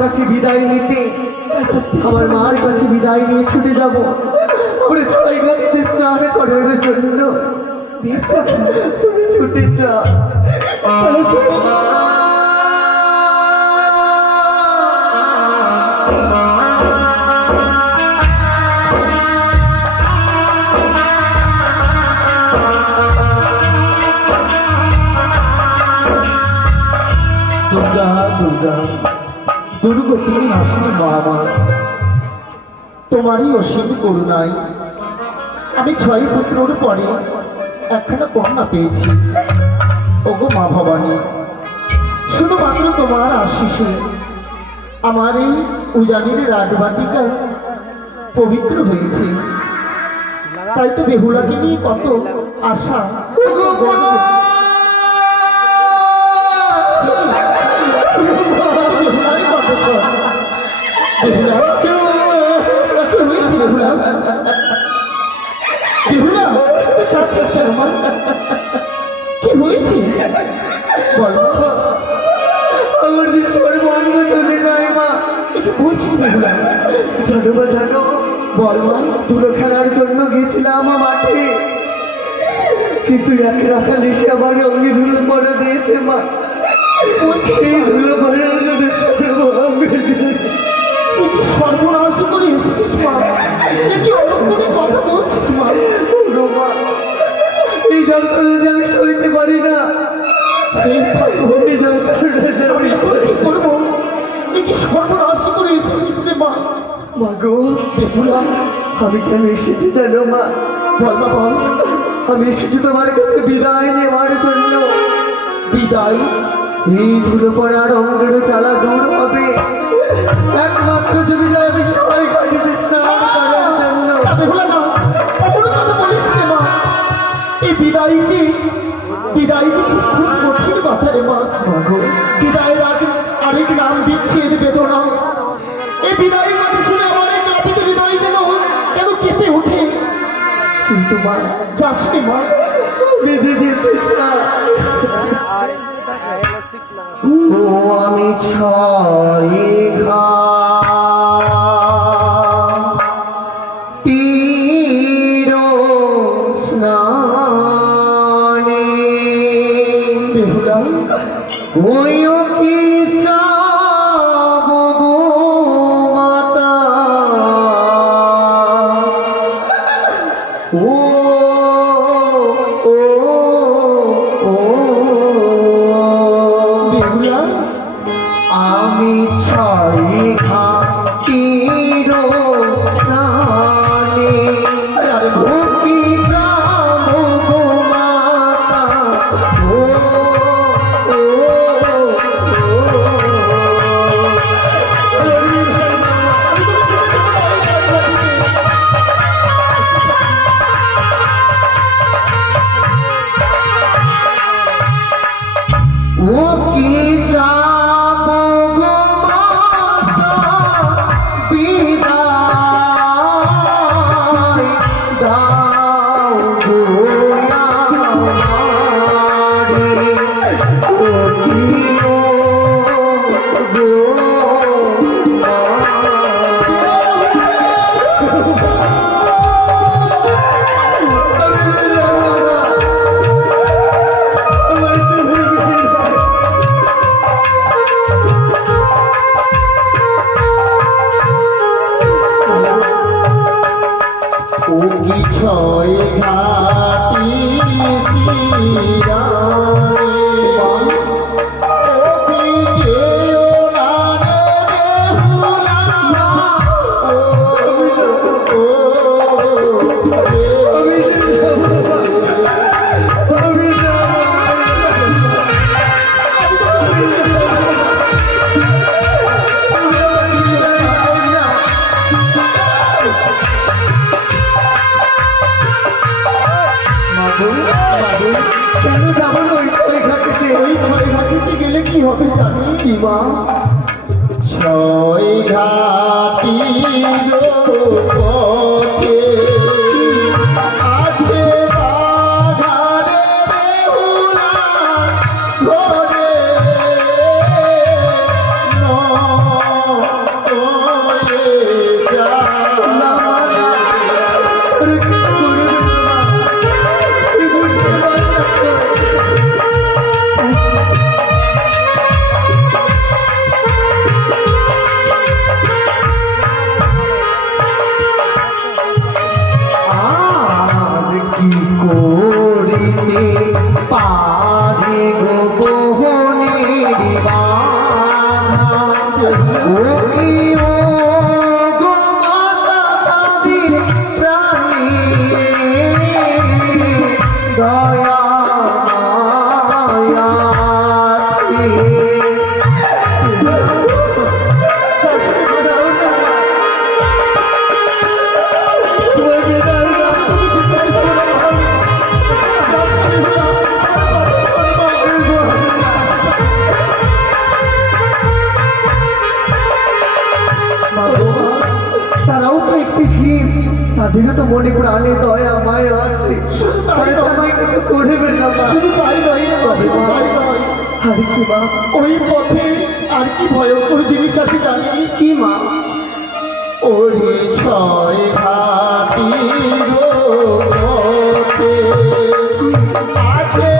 কাছে বিদায় নিতে, আমার মার কাছে বিদায় নিয়ে ছুটে যাবো আমরা ছয় গাছতে স্নান করার জন্য। তুমি ছুটে যা। দুর্গা দুর্গা দুর্গতিনী হাসিনী মা আমার, তোমারই অসীম করুণায় আমি 6 পুত্রর পরে একখানা কন্যা পেয়েছি। ওগো মা ভবানী, শুধুমাত্র তোমার আশিসে আমার এই উজানির রাজবাটিকা পবিত্র হয়েছে। তাই তো বেহুলাকে নিয়ে কত আশা। কি হয়েছে বল? আমার দেশের বন্ধ চলে যায় মা। কি বলছিস বেহুলা? জানো মা জানো, বল মা। ধুলো খেলার জন্য গেছিলাম মাঠে, কিন্তু এক রাখাল এসে আমার অঙ্গে ধুলো পড়া দিয়েছে মা। সেই ধুলো পড়ার জন্য সর্বনাশ করে এসেছিস মা। কি অলক্ষণে কথা বলছিস মা? মা, এই যন্ত্রণা যে আমি সইতে পারি না। এই যন্ত্রণা যে আমি এখন কি করবো? কি সর্বনাশ করে এসেছিস রে মা? মা গো বেহুলা, আমি কেন এসেছি জানো মা? বল মা বল। আমি এসেছি তোমার কাছে বিদায় নেওয়ার জন্য। বিদায়? এই ধুলো পড়ার অঙ্গের চালা দূর হবে একমাত্র যদি আমি সবাই কাটিতে স্নান করার জন্য। বেহুলা না, অমন কথা বলিস রে মা। এই বিদায়টি খুব কঠিন কথা রে মা। বিদায়ের আগে আরেক নাম বিচ্ছেদ বেদনা। এই বিদায়ের কথা শুনে আমার এই কাঁপিত হৃদয় যেন কেন কেঁপে ওঠে। কিন্তু মা, যাস রে মা, বেঁধে যেতে চাই। ও আমি ছয় ঘাটির স্নানে বেহুলা ওই কি চাব গো মাতা, ও ও ও বেহুলা, আমি ছয় ঘাটির স্নানে ও কি যাব গো মাতা, ও ও ও কি যাব গো মাতা, বিদায় দাও গো আমারে, ও কি গো ওগি ছয় ঘাটি শিরায় ওগি যেও না রে বেহুলা, ও কেন যাবো না ওই ছয় ঘাটিতে? ওই ছয় ঘাটিতে গেলে কি হবে জানি? কি মা? ছয় ঘাটি পথে আছে বাঘারে বেহুলা ঘরে নয়। তাদেরও তো মনে প্রাণে দয়া মায়া আছে, তাই তো আমায় কিছু করবেন না মা। শুধু তাই নয় রে মা, শুধু তাই নয়। আর কি মা? ওই পথে আর কি ভয়ঙ্কর জিনিস আছে জানি? কি মা? ওরে ছয় ঘাটি গো পথে আছে